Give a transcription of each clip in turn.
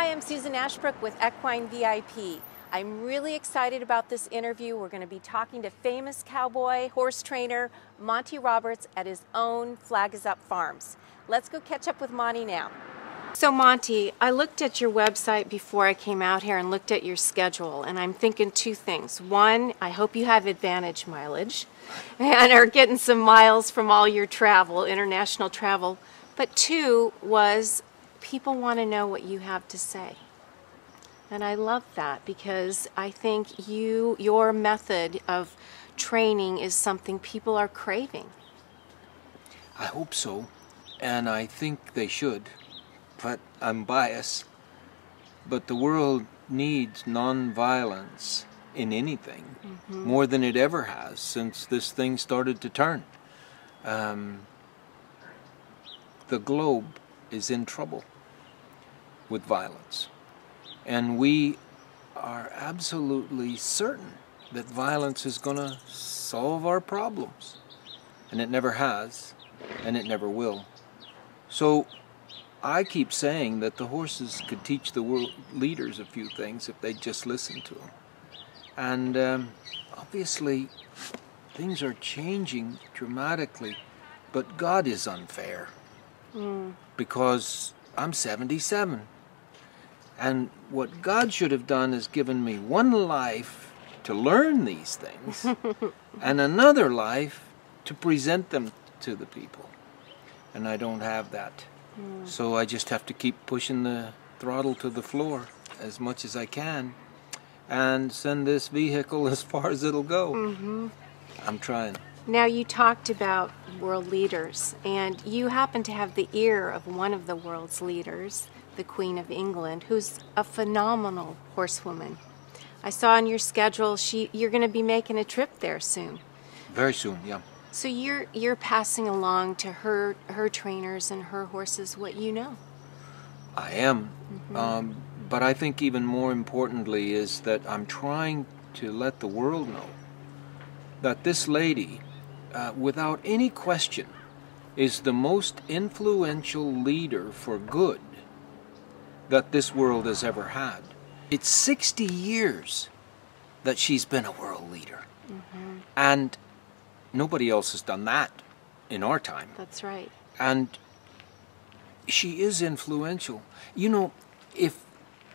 Hi, I'm Susan Ashbrook with Equine VIP. I'm really excited about this interview. We're going to be talking to famous cowboy horse trainer Monty Roberts at his own Flag Is Up Farms. Let's go catch up with Monty now. So Monty, I looked at your website before I came out here and looked at your schedule, and I'm thinking two things. One, I hope you have advantage mileage and are getting some miles from all your travel, international travel. But two was people want to know what you have to say. And I love that because I think your method of training is something people are craving. I hope so, and I think they should, but I'm biased. But the world needs non-violence in anything more than it ever has since this thing started to turn. The globe is in trouble with violence, and we are absolutely certain that violence is going to solve our problems, and it never has, and it never will. So I keep saying that the horses could teach the world leaders a few things if they just listen to them. And obviously things are changing dramatically, but God is unfair because I'm 77. And what God should have done is given me one life to learn these things and another life to present them to the people. And I don't have that. So I just have to keep pushing the throttle to the floor as much as I can and send this vehicle as far as it'll go. I'm trying. Now, you talked about world leaders, and you happen to have the ear of one of the world's leaders, the Queen of England, who's a phenomenal horsewoman. I saw on your schedule you're going to be making a trip there soon. Very soon, yeah. So you're passing along to her trainers and her horses what you know. I am. But I think even more importantly is that I'm trying to let the world know that this lady, without any question, is the most influential leader for good that this world has ever had. It's 60 years that she's been a world leader. And nobody else has done that in our time. That's right. And she is influential. You know, if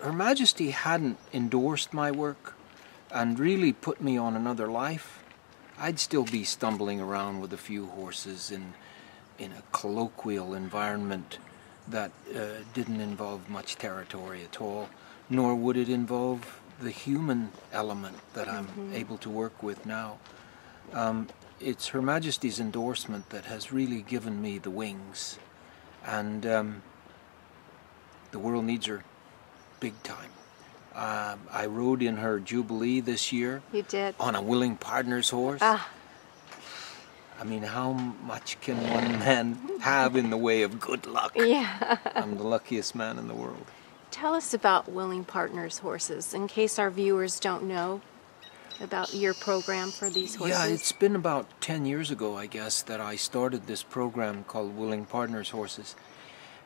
Her Majesty hadn't endorsed my work and really put me on another life, I'd still be stumbling around with a few horses in a colloquial environment that didn't involve much territory at all, nor would it involve the human element that I'm able to work with now. It's Her Majesty's endorsement that has really given me the wings, and the world needs her big time. I rode in her Jubilee this year. You did. On a willing partner's horse. I mean, how much can one man have in the way of good luck? Yeah. I'm the luckiest man in the world. Tell us about Willing Partners horses, in case our viewers don't know about your program for these horses. Yeah, it's been about 10 years ago, I guess, that I started this program called Willing Partners Horses.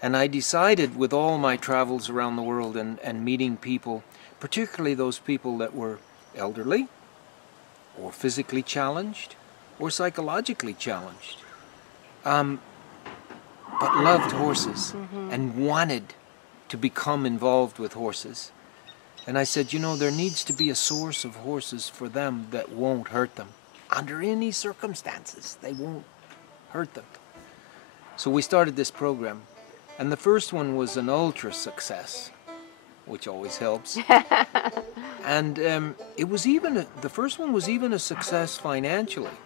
And I decided, with all my travels around the world and meeting people, particularly those people that were elderly, or physically challenged, or psychologically challenged, but loved horses and wanted to become involved with horses. And I said, you know, there needs to be a source of horses for them that won't hurt them. Under any circumstances, they won't hurt them. So we started this program. And the first one was an ultra success, which always helps. And it was the first one was even a success financially,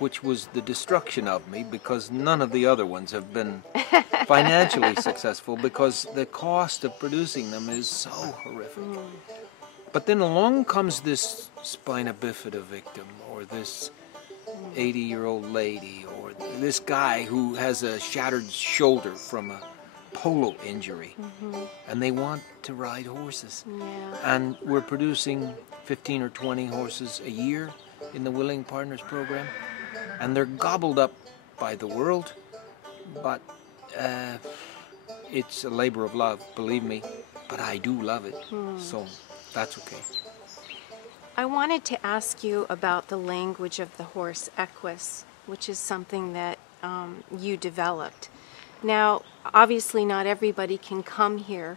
which was the destruction of me because none of the other ones have been financially successful because the cost of producing them is so horrific. But then along comes this spina bifida victim, or this 80-year-old lady, or this guy who has a shattered shoulder from a polo injury, and they want to ride horses. And we're producing 15 or 20 horses a year in the Willing Partners program, and they're gobbled up by the world, but it's a labor of love, believe me. but I do love it. So that's okay. I wanted to ask you about the language of the horse, Equus, which is something that you developed. Now, obviously not everybody can come here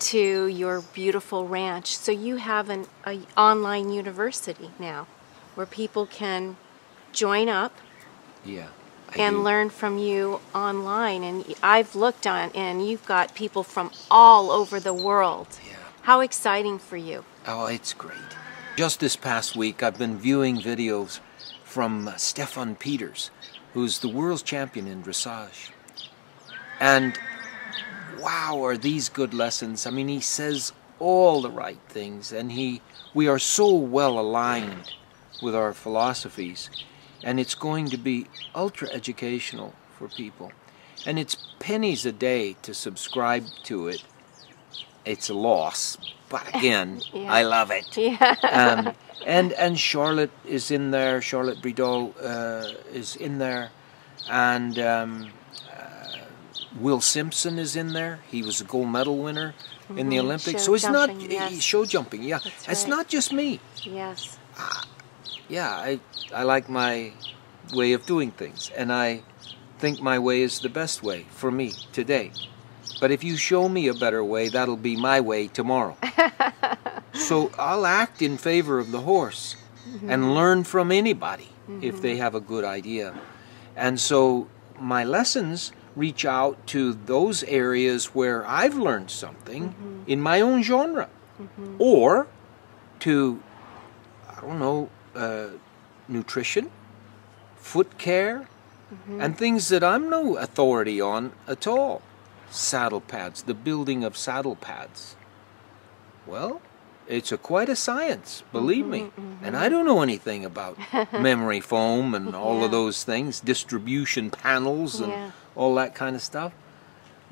to your beautiful ranch, so you have an online university now where people can join up Yeah. and learn from you online. And I've looked on, and you've got people from all over the world. Yeah. How exciting for you. Oh, it's great. Just this past week, I've been viewing videos from Stefan Peters, who's the world's champion in dressage. And wow, are these good lessons. I mean, he says all the right things, and we are so well aligned with our philosophies, and it's going to be ultra educational for people. And it's pennies a day to subscribe to it. It's a loss, but again, Yeah. I love it. Yeah. And Charlotte is in there. Charlotte Bridal is in there, and Will Simpson is in there. He was a gold medal winner in the Olympics. Show So it's jumping, not yes. show jumping. Yeah, That's it's right. not just me. Yes. Yeah, I like my way of doing things, and I think my way is the best way for me today. But if you show me a better way, that'll be my way tomorrow. So I'll act in favor of the horse and learn from anybody if they have a good idea. And so my lessons reach out to those areas where I've learned something in my own genre, or to, I don't know, nutrition, foot care, and things that I'm no authority on at all. Saddle pads, the building of saddle pads. Well, it's quite a science, believe me. And I don't know anything about memory foam and all of those things, distribution panels and all that kind of stuff.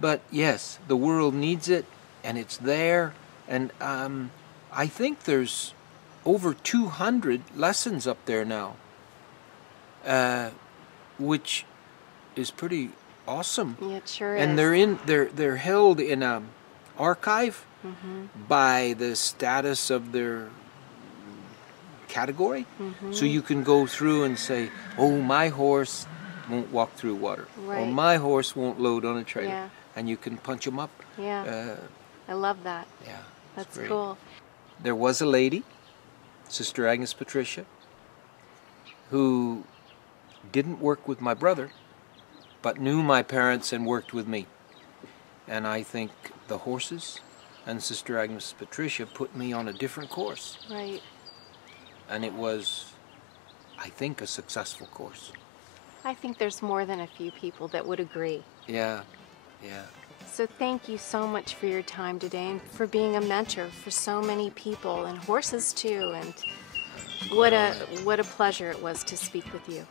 But yes, the world needs it, and it's there. And I think there's over 200 lessons up there now, which is pretty awesome. Yeah, it sure And is. they're held in a archive by the status of their category. So you can go through and say, oh, my horse won't walk through water, or Right. my horse won't load on a trailer. Yeah. And you can punch them up. Yeah. I love that. Yeah, it's That's great. cool. There was a lady, Sister Agnes Patricia, who didn't work with my brother, but knew my parents and worked with me. And I think the horses and Sister Agnes Patricia put me on a different course. Right. And it was, I think, a successful course. I think there's more than a few people that would agree. Yeah, yeah. So thank you so much for your time today and for being a mentor for so many people, and horses too. And what a pleasure it was to speak with you.